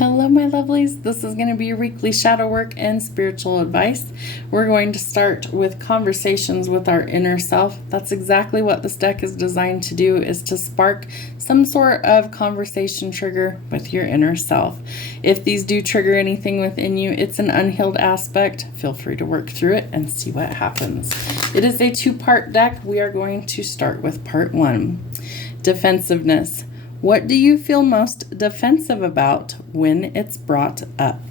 Hello, my lovelies. This is going to be your weekly shadow work and spiritual advice. We're going to start with conversations with our inner self. That's exactly what this deck is designed to do, is to spark some sort of conversation trigger with your inner self. If these do trigger anything within you, it's an unhealed aspect. Feel free to work through it and see what happens. It is a two-part deck. We are going to start with part 1. Defensiveness. What do you feel most defensive about when it's brought up?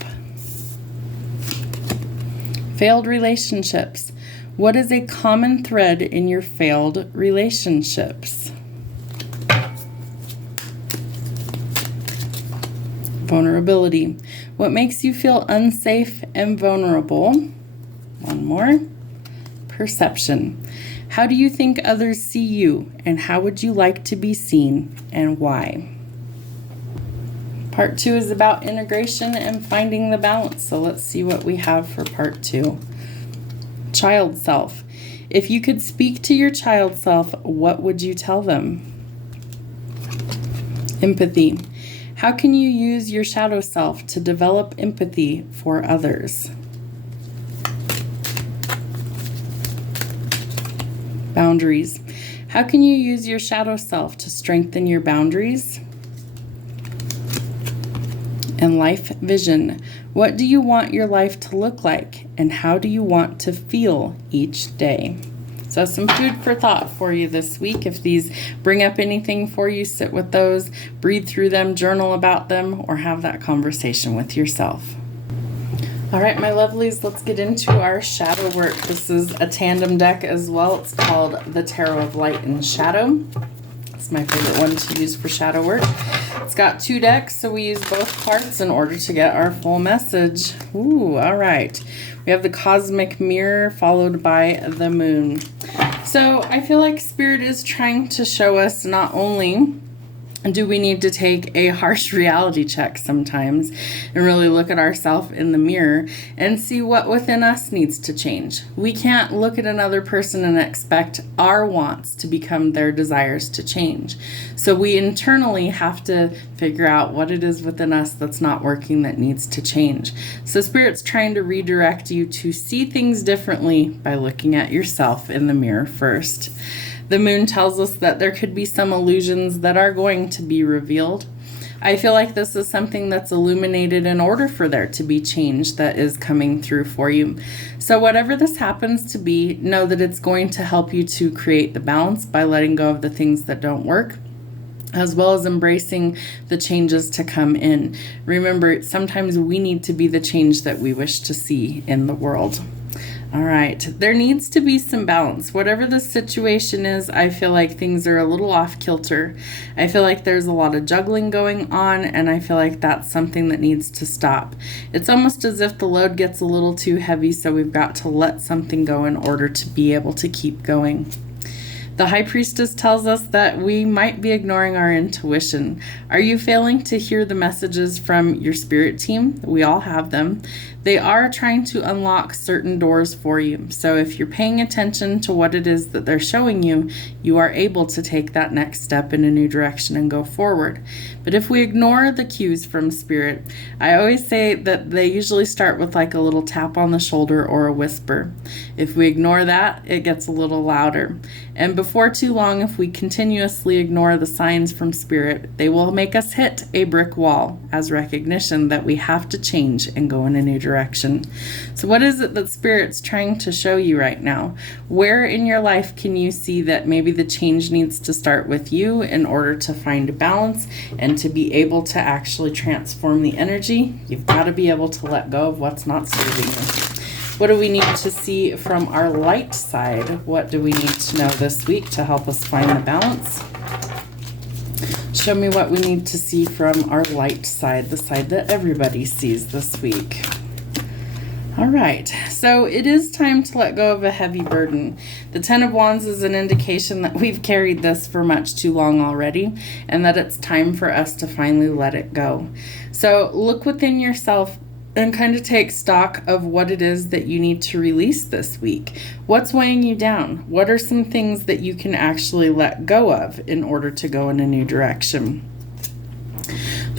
Failed relationships. What is a common thread in your failed relationships? Vulnerability. What makes you feel unsafe and vulnerable? One more. Perception. How do you think others see you, and how would you like to be seen, and why? Part 2 is about integration and finding the balance, so let's see what we have for part 2. Child self. If you could speak to your child self, what would you tell them? Empathy. How can you use your shadow self to develop empathy for others? Boundaries. How can you use your shadow self to strengthen your boundaries? And life vision. What do you want your life to look like, and how do you want to feel each day? So some food for thought for you this week. If these bring up anything for you, sit with those, breathe through them, journal about them, or have that conversation with yourself. All right, my lovelies, let's get into our shadow work. This is a tandem deck as well. It's called the Tarot of Light and Shadow. It's my favorite one to use for shadow work. It's got 2 decks, so we use both parts in order to get our full message. Ooh, all right. We have the Cosmic Mirror followed by the Moon. So I feel like Spirit is trying to show us not only do we need to take a harsh reality check sometimes and really look at ourselves in the mirror and see what within us needs to change. We can't look at another person and expect our wants to become their desires to change. So we internally have to figure out what it is within us that's not working, that needs to change. So Spirit's trying to redirect you to see things differently by looking at yourself in the mirror first. The Moon tells us that there could be some illusions that are going to be revealed. I feel like this is something that's illuminated in order for there to be change that is coming through for you. So whatever this happens to be, know that it's going to help you to create the balance by letting go of the things that don't work, as well as embracing the changes to come in. Remember, sometimes we need to be the change that we wish to see in the world. All right, there needs to be some balance. Whatever the situation is, I feel like things are a little off kilter. I feel like there's a lot of juggling going on, and I feel like that's something that needs to stop. It's almost as if the load gets a little too heavy, so we've got to let something go in order to be able to keep going. The High Priestess tells us that we might be ignoring our intuition. Are you failing to hear the messages from your spirit team? We all have them. They are trying to unlock certain doors for you. So if you're paying attention to what it is that they're showing you, you are able to take that next step in a new direction and go forward. But if we ignore the cues from Spirit, I always say that they usually start with like a little tap on the shoulder or a whisper. If we ignore that, it gets a little louder. And before too long, if we continuously ignore the signs from Spirit, they will make us hit a brick wall as recognition that we have to change and go in a new direction. So what is it that Spirit's trying to show you right now? Where in your life can you see that maybe the change needs to start with you in order to find balance and to be able to actually transform the energy? You've got to be able to let go of what's not serving you. What do we need to see from our light side? What do we need to know this week to help us find the balance? Show me what we need to see from our light side, the side that everybody sees this week. All right, so it is time to let go of a heavy burden. The Ten of Wands is an indication that we've carried this for much too long already, and that it's time for us to finally let it go. So look within yourself and kind of take stock of what it is that you need to release this week. What's weighing you down? What are some things that you can actually let go of in order to go in a new direction?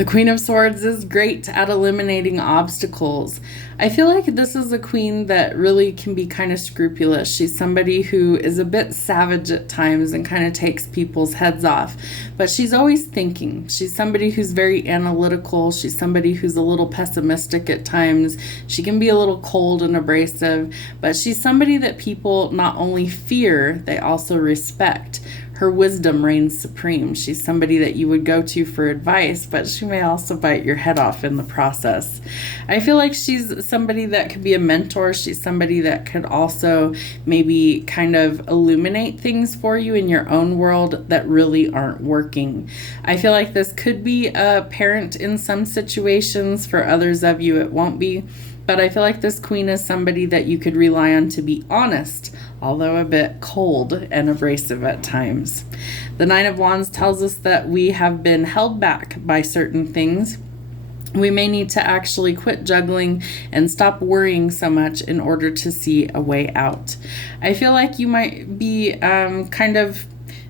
The Queen of Swords is great at eliminating obstacles. I feel like this is a queen that really can be kind of scrupulous. She's somebody who is a bit savage at times and kind of takes people's heads off, but she's always thinking. She's somebody who's very analytical. She's somebody who's a little pessimistic at times. She can be a little cold and abrasive, but she's somebody that people not only fear, they also respect. Her wisdom reigns supreme. She's somebody that you would go to for advice, but she may also bite your head off in the process. I feel like she's somebody that could be a mentor. She's somebody that could also maybe kind of illuminate things for you in your own world that really aren't working. I feel like this could be a parent in some situations. For others of you, it won't be. But I feel like this queen is somebody that you could rely on to be honest, although a bit cold and abrasive at times. The Nine of Wands tells us that we have been held back by certain things. We may need to actually quit juggling and stop worrying so much in order to see a way out. I feel like you might be kind of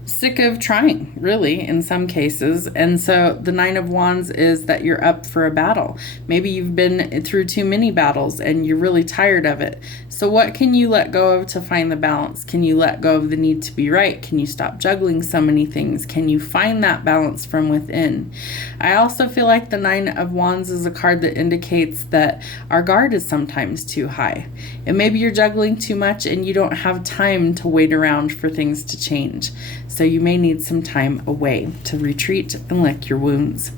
sick of trying, really, in some cases. And so the Nine of Wands is that you're up for a battle. Maybe you've been through too many battles and you're really tired of it. So what can you let go of to find the balance? Can you let go of the need to be right? Can you stop juggling so many things? Can you find that balance from within? I also feel like the Nine of Wands is a card that indicates that our guard is sometimes too high. And maybe you're juggling too much and you don't have time to wait around for things to change. So you may need some time away to retreat and lick your wounds.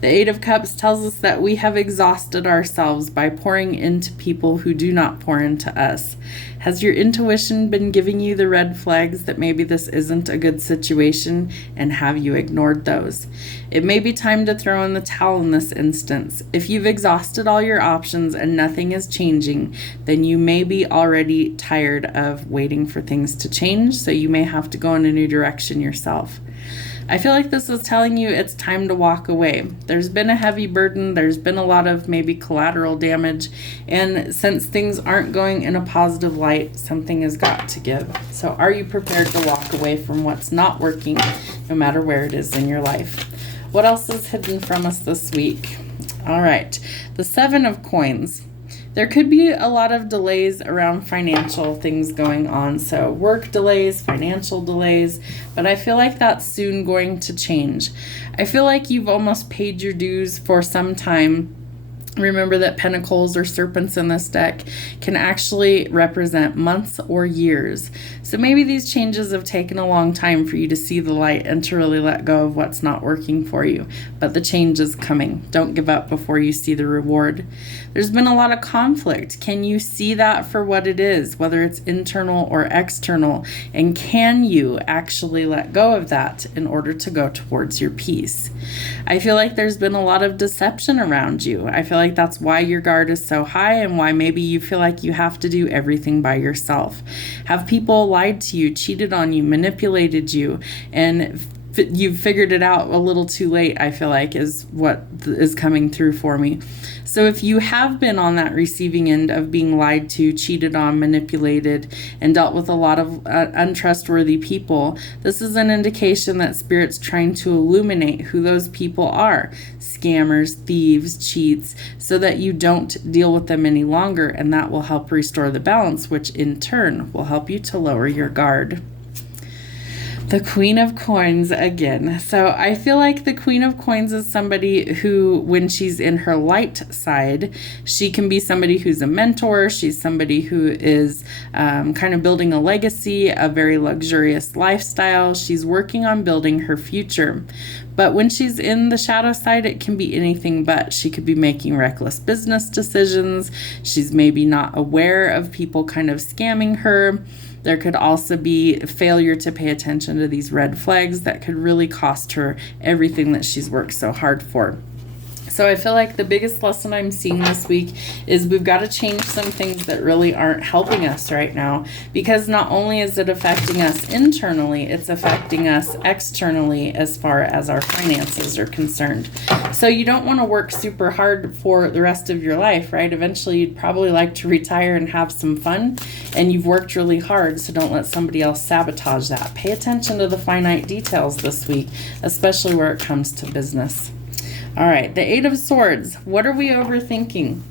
The Eight of Cups tells us that we have exhausted ourselves by pouring into people who do not pour into us. Has your intuition been giving you the red flags that maybe this isn't a good situation, and have you ignored those? It may be time to throw in the towel in this instance. If you've exhausted all your options and nothing is changing, then you may be already tired of waiting for things to change, so you may have to go in a new direction yourself. I feel like this is telling you it's time to walk away. There's been a heavy burden. There's been a lot of maybe collateral damage. And since things aren't going in a positive light, something has got to give. So are you prepared to walk away from what's not working, no matter where it is in your life? What else is hidden from us this week? All right. The Seven of Coins. There could be a lot of delays around financial things going on. So work delays, financial delays, but I feel like that's soon going to change. I feel like you've almost paid your dues for some time. Remember that pentacles or serpents in this deck can actually represent months or years. So maybe these changes have taken a long time for you to see the light and to really let go of what's not working for you. But the change is coming. Don't give up before you see the reward. There's been a lot of conflict. Can you see that for what it is, whether it's internal or external? And can you actually let go of that in order to go towards your peace? I feel like there's been a lot of deception around you. I feel like that's why your guard is so high and why maybe you feel like you have to do everything by yourself. Have people lied to you, cheated on you, manipulated you, and you've figured it out a little too late, I feel like, is what is coming through for me. So if you have been on that receiving end of being lied to, cheated on, manipulated, and dealt with a lot of untrustworthy people, this is an indication that Spirit's trying to illuminate who those people are. Scammers, thieves, cheats, so that you don't deal with them any longer, and that will help restore the balance, which in turn will help you to lower your guard. The Queen of Coins again. So I feel like the Queen of Coins is somebody who, when she's in her light side, she can be somebody who's a mentor. She's somebody who is kind of building a legacy, a very luxurious lifestyle. She's working on building her future. But when she's in the shadow side, it can be anything but. She could be making reckless business decisions. She's maybe not aware of people kind of scamming her. There could also be failure to pay attention to these red flags that could really cost her everything that she's worked so hard for. So I feel like the biggest lesson I'm seeing this week is we've got to change some things that really aren't helping us right now, because not only is it affecting us internally, it's affecting us externally as far as our finances are concerned. So you don't want to work super hard for the rest of your life, right? Eventually you'd probably like to retire and have some fun, and you've worked really hard, so don't let somebody else sabotage that. Pay attention to the finite details this week, especially where it comes to business. All right, the Eight of Swords. What are we overthinking?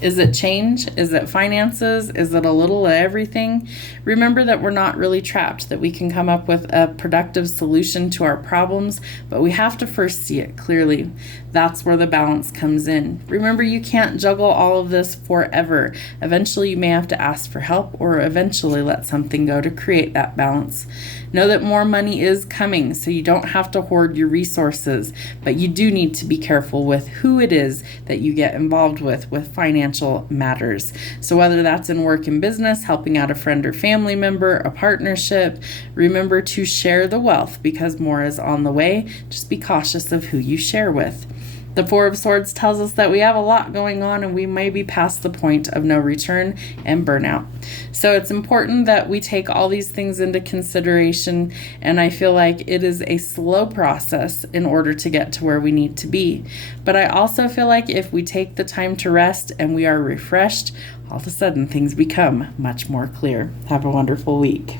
Is it change? Is it finances? Is it a little of everything? Remember that we're not really trapped, that we can come up with a productive solution to our problems, but we have to first see it clearly. That's where the balance comes in. Remember, you can't juggle all of this forever. Eventually, you may have to ask for help or eventually let something go to create that balance. Know that more money is coming, so you don't have to hoard your resources, but you do need to be careful with who it is that you get involved with financial matters. So whether that's in work and business, helping out a friend or family member, a partnership, remember to share the wealth because more is on the way. Just be cautious of who you share with. The Four of Swords tells us that we have a lot going on and we may be past the point of no return and burnout. So it's important that we take all these things into consideration, and I feel like it is a slow process in order to get to where we need to be. But I also feel like if we take the time to rest and we are refreshed, all of a sudden things become much more clear. Have a wonderful week.